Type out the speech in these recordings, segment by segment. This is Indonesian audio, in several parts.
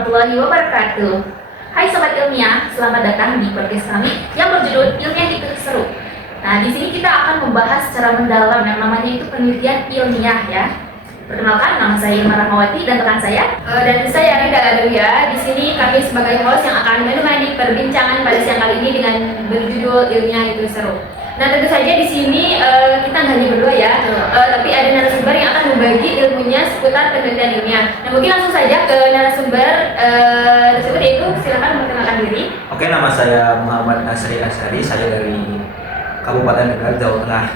warahmatullahi wabarakatuh. Hai Sobat Ilmiah, selamat datang di podcast kami yang berjudul Ilmiah itu Seru. Nah, di sini kita akan membahas secara mendalam yang namanya itu penelitian ilmiah ya. Perkenalkan, nama saya Ilma Rahmawati dan rekan saya Rida Adawiyah. Di sini kami sebagai host yang akan menemani perbincangan pada siang kali ini dengan berjudul Ilmiah itu Seru. Nah, tentu saja di sini kita nggak hanya berdua ya, tapi ada narasumber yang akan berbagi ilmunya seputar penelitian ilmiah. Nah, mungkin langsung saja ke narasumber tersebut, yaitu silakan memperkenalkan diri. Oke, nama saya Muhammad Nasri Asyari, saya dari Kabupaten Tegal, Jawa Tengah.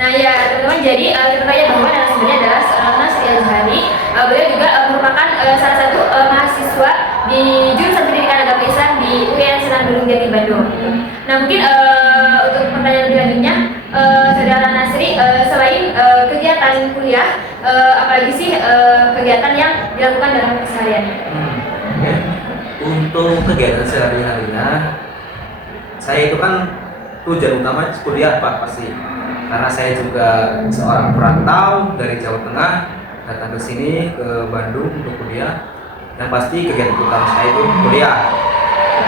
Nah ya teman-teman, jadi kita tanya bahwa narasumbernya adalah seorang Nasri Azhari. Beliau juga merupakan salah satu mahasiswa di jurusan pendidikan agama Islam di UIN Sunan Gunung Jati Bandung. Nah mungkin untuk pertanyaan lebih lanjutnya, saudara Nasri, selain kegiatan kuliah, apalagi sih kegiatan yang dilakukan dalam kesehariannya? Okay. Untuk kegiatan sehari-harinya, saya itu kan tujuan utama kuliah Pak, pasti. Karena saya juga seorang perantau dari Jawa Tengah datang ke sini ke Bandung untuk kuliah, dan pasti kegiatan utama saya itu kuliah.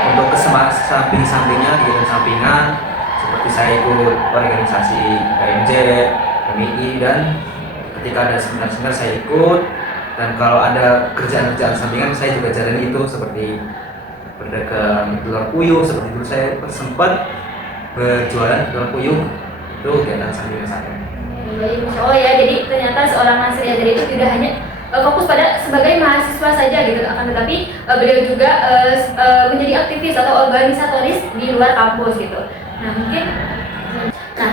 Untuk samping-sampingnya, kegiatan sampingan seperti saya ikut organisasi KMJ, MII, dan ketika ada seminar-seminar saya ikut, dan kalau ada kerjaan-kerjaan sampingan saya juga jalani itu, seperti berdagang telur puyuh. Seperti dulu saya sempat berjualan telur puyuh, itu kegiatan sampingan saya. Oh ya, jadi ternyata seorang Nasri Azhari itu tidak hanya fokus pada sebagai mahasiswa saja gitu, akan tetapi beliau juga menjadi aktivis atau organisatoris di luar kampus gitu. Nah mungkin,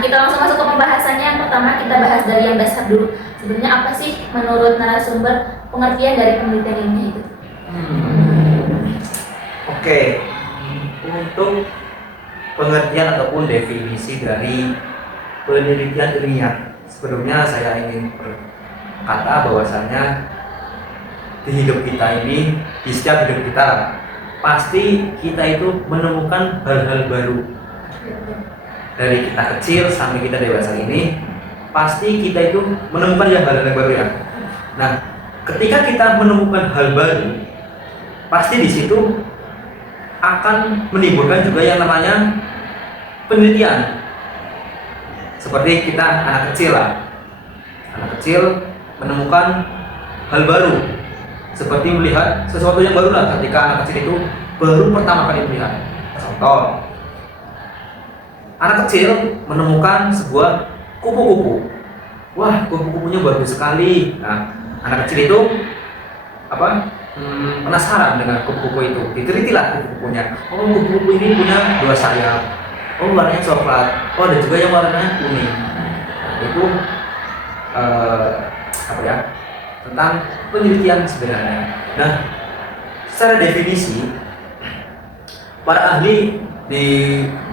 kita langsung masuk ke pembahasannya. Yang pertama kita bahas dari yang dasar dulu. Sebenarnya apa sih menurut narasumber pengertian dari penelitian ilmiah itu? Oke, untuk pengertian ataupun definisi dari penelitian ilmiah, sebelumnya saya ingin berkata bahwasanya di hidup kita ini, di setiap hidup kita, pasti kita itu menemukan hal-hal baru. Dari kita kecil sampai kita dewasa ini, pasti kita itu menemukan hal-hal yang baru ya. Nah, ketika kita menemukan hal baru, pasti di situ akan menimbulkan juga yang namanya penelitian. Seperti kita anak kecil lah, anak kecil menemukan hal baru, seperti melihat sesuatu yang baru lah ketika anak kecil itu baru pertama kali melihat. Contoh, anak kecil menemukan sebuah kupu-kupu. Wah, kupu-kupunya bagus sekali. Nah, anak kecil itu penasaran dengan kupu-kupu itu. Ditelitilah kupu-kupunya. Oh, kupu-kupu ini punya 2 sayap. Oh, warnanya coklat. Oh, ada juga yang warnanya kuning. Nah, itu tentang penelitian sebenarnya. Nah, secara definisi, para ahli di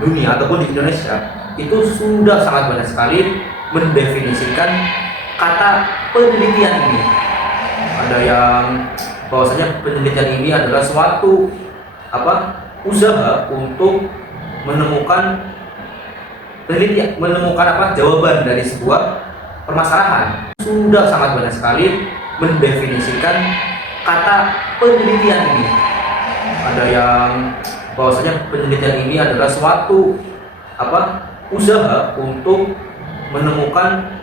dunia ataupun di Indonesia itu sudah sangat banyak sekali mendefinisikan kata penelitian ini. Ada yang bahwasanya penelitian ini adalah suatu usaha untuk menemukan jawaban dari sebuah permasalahan. Sudah sangat banyak sekali mendefinisikan kata penelitian ini. Ada yang bahwasanya penelitian ini adalah suatu usaha untuk menemukan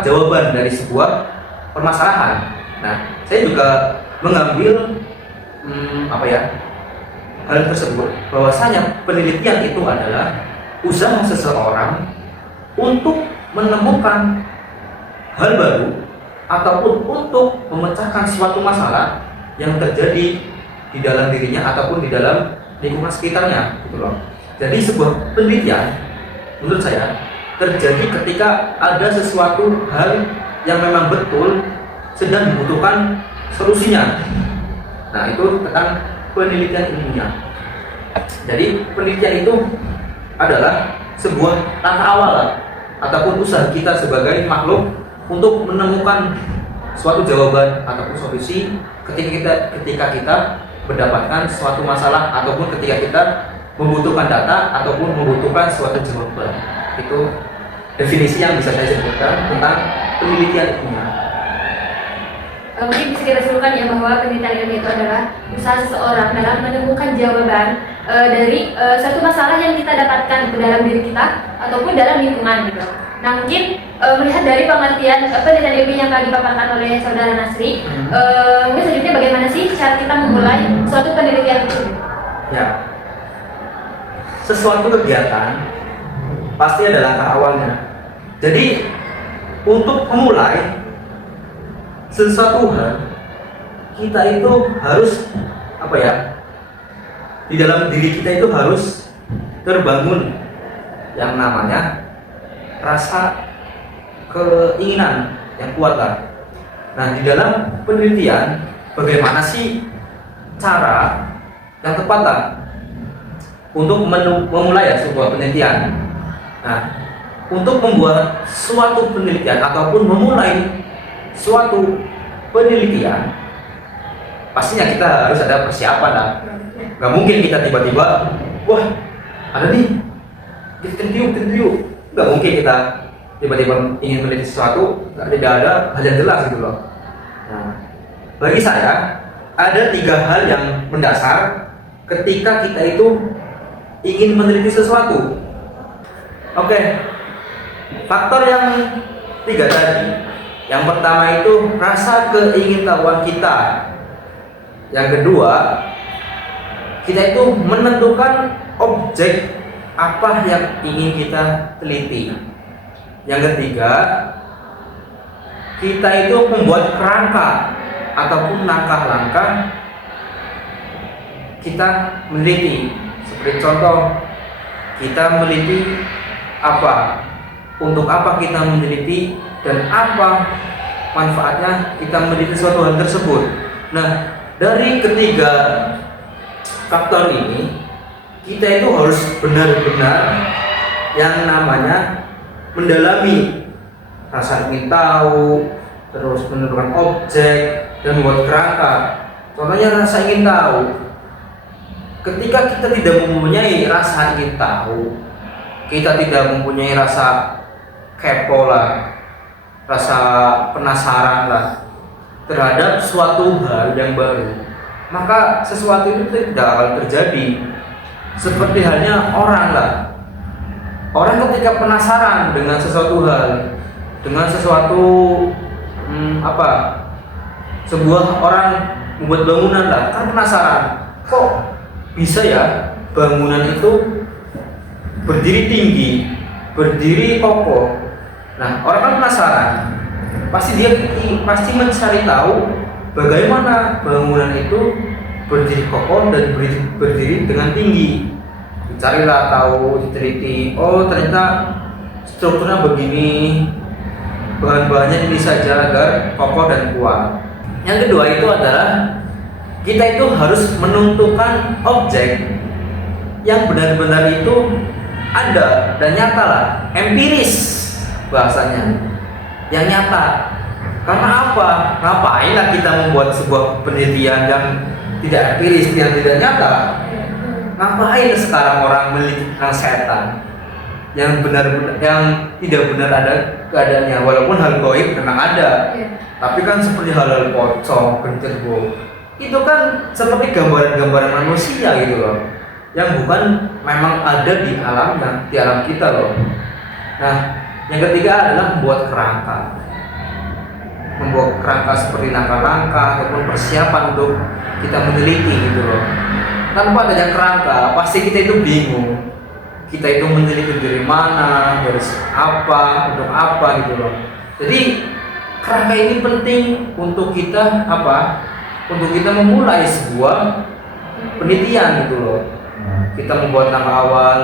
jawaban dari sebuah permasalahan. Nah, saya juga mengambil hal tersebut, bahwasanya penelitian itu adalah usaha seseorang untuk menemukan hal baru ataupun untuk memecahkan suatu masalah yang terjadi di dalam dirinya ataupun di dalam lingkungan sekitarnya, gitu loh. Jadi sebuah penelitian menurut saya terjadi ketika ada sesuatu hal yang memang betul sedang dibutuhkan solusinya. Nah, itu tentang penelitian ilmiah. Jadi penelitian itu adalah sebuah langkah awal ataupun usaha kita sebagai makhluk untuk menemukan suatu jawaban ataupun solusi ketika kita mendapatkan suatu masalah ataupun ketika kita membutuhkan data ataupun membutuhkan suatu jawaban. Itu definisi yang bisa saya sebutkan tentang penelitian ilmiah. Mungkin bisa kita simpulkan ya bahwa penelitian ilmiah itu adalah usaha seseorang dalam menemukan jawaban dari satu masalah yang kita dapatkan ke dalam diri kita ataupun dalam lingkungan gitu. Nah mungkin melihat dari pengertian penelitian ilmiah yang tadi dipaparkan oleh saudara Nasri, mungkin selanjutnya bagaimana sih cara kita memulai suatu penelitian itu? Ya, sesuatu kegiatan pasti ada langkah awalnya. Jadi untuk memulai sesuatu hal, kita itu harus apa ya? Di dalam diri kita itu harus terbangun yang namanya rasa keinginan yang kuat lah. Nah, di dalam penelitian bagaimana sih cara yang tepat lah untuk memulai ya sebuah penelitian. Nah, untuk membuat suatu penelitian ataupun memulai suatu penelitian, pastinya kita harus ada persiapan lah. Gak mungkin kita tiba-tiba, wah ada nih, kita interview. Gak mungkin kita tiba-tiba ingin meneliti sesuatu, tidak ada hal yang jelas gitu loh. Nah, bagi saya ada 3 hal yang mendasar ketika kita itu ingin meneliti sesuatu. Oke, faktor yang 3 tadi. Yang pertama itu rasa keingintahuan kita. Yang kedua, kita itu menentukan objek apa yang ingin kita teliti. Yang ketiga, kita itu membuat kerangka ataupun langkah-langkah kita meneliti. Seperti contoh, kita meneliti apa, untuk apa kita meneliti, dan apa manfaatnya kita meneliti suatu hal tersebut. Nah, dari ketiga faktor ini, kita itu harus benar-benar yang namanya mendalami rasa ingin tahu, terus menentukan objek dan membuat kerangka. Contohnya rasa ingin tahu. Ketika kita tidak mempunyai rasa ingin tahu, kita tidak mempunyai rasa kepo lah, rasa penasaran lah terhadap suatu hal yang baru, maka sesuatu itu tidak akan terjadi. Seperti halnya orang lah, orang ketika penasaran dengan sesuatu hal, dengan sesuatu sebuah orang membuat bangunan lah, kan penasaran, kok bisa ya bangunan itu berdiri tinggi, berdiri kokoh. Nah, orang kan penasaran, pasti mencari tahu bagaimana bangunan itu berdiri kokoh dan berdiri dengan tinggi. Carilah tahu, diteliti, oh ternyata strukturnya begini, bahan-bahannya ini saja agar kokoh dan kuat. Yang kedua itu adalah kita itu harus menentukan objek yang benar-benar itu ada dan nyata lah, empiris bahasanya, yang nyata. Karena apa? Ngapain lah kita membuat sebuah penelitian yang tidak empiris, yang tidak nyata? Ngapain sekarang orang meneliti tentang setan yang benar-benar, yang tidak benar ada keadaannya, walaupun hal gaib memang ada, tapi kan seperti hal-hal pocong, gencerbau, itu kan seperti gambaran-gambaran manusia gitu loh, yang bukan memang ada di alamnya, di alam kita loh. Nah, yang ketiga adalah membuat kerangka seperti langkah-langkah ataupun persiapan untuk kita meneliti gitu loh. Tanpa adanya kerangka, pasti kita itu bingung. Kita itu meneliti dari mana, dari apa, untuk apa gitu loh. Jadi kerangka ini penting untuk kita untuk kita memulai sebuah penelitian gitu loh. Kita membuat langkah awal,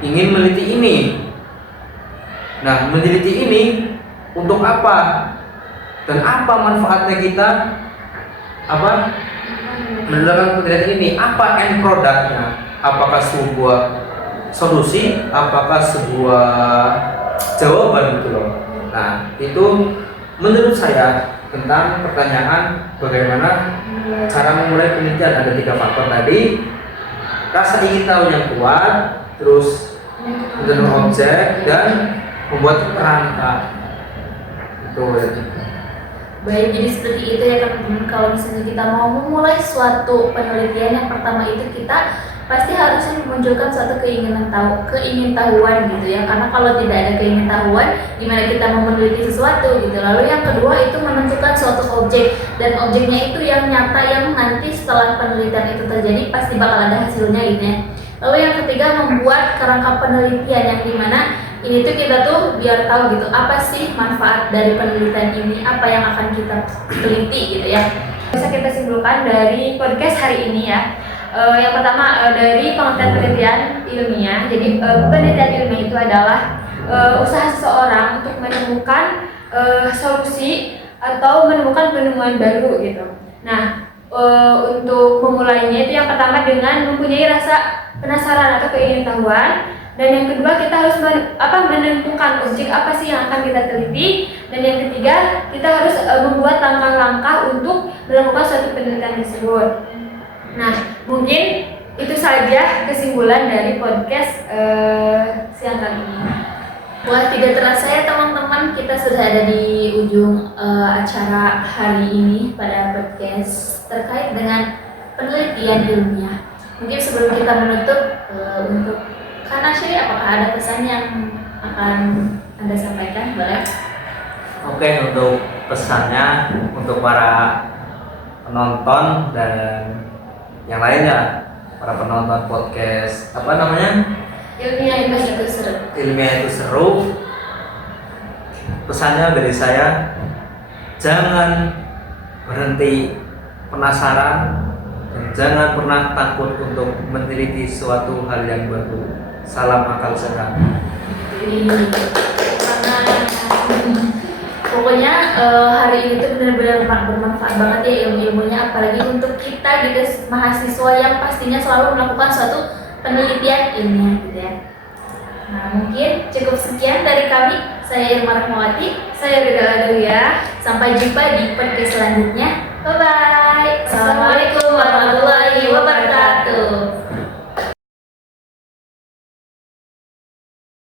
ingin meneliti ini. Nah, meneliti ini untuk apa? Dan apa manfaatnya kita mendalam penelitian ini? Apa end produknya? Apakah sebuah solusi? Apakah sebuah jawaban gitu loh? Nah, itu menurut saya tentang pertanyaan bagaimana cara memulai penelitian. Ada 3 faktor tadi: rasa ingin tahu yang kuat, terus menentukan objek, dan membuat kerangka. Itu ya. Baik, jadi seperti itu ya teman-teman. Kalau misalnya kita mau memulai suatu penelitian, yang pertama itu kita pasti harusnya memunculkan suatu keingintahuan gitu ya. Karena kalau tidak ada keingintahuan, gimana kita mau meneliti sesuatu gitu. Lalu yang kedua itu menentukan suatu objek, dan objeknya itu yang nyata, yang nanti setelah penelitian itu terjadi pasti bakal ada hasilnya gitu ya. Lalu yang ketiga membuat kerangka penelitian, yang dimana ini tuh kita tuh biar tahu gitu apa sih manfaat dari penelitian ini, apa yang akan kita teliti gitu ya. Bisa kita simpulkan dari podcast hari ini ya. Yang pertama dari pengertian penelitian ilmiah. Jadi penelitian ilmiah itu adalah usaha seseorang untuk menemukan solusi atau menemukan penemuan baru gitu. Nah, untuk memulainya itu yang pertama dengan mempunyai rasa penasaran atau keingintahuan. Dan yang kedua kita harus menentukan objek apa sih yang akan kita teliti. Dan yang ketiga kita harus membuat langkah-langkah untuk melakukan suatu penelitian tersebut. Nah, mungkin itu saja kesimpulan dari podcast siang kali ini. Wah, tidak terasa ya teman-teman, kita sudah ada di ujung acara hari ini pada podcast terkait dengan penelitian ilmiah. Mungkin sebelum kita menutup, untuk Kak Nasri, apakah ada pesan yang akan Anda sampaikan? Boleh? Oke, untuk pesannya untuk para penonton dan yang lainnya, para penonton podcast apa namanya? Ilmiah itu seru. Ilmiah itu seru. Pesannya dari saya, jangan berhenti penasaran dan jangan pernah takut untuk meneliti suatu hal yang baru. Salam akal sehat. Pokoknya hari ini tuh benar-benar bermanfaat banget ya ilmu-ilmunya, apalagi untuk kita gitu mahasiswa yang pastinya selalu melakukan suatu penelitian ilmiah gitu ya. Nah, mungkin cukup sekian dari kami. Saya Irma Rahmawati, saya Rida Adelia. Sampai jumpa di podcast selanjutnya. Bye bye.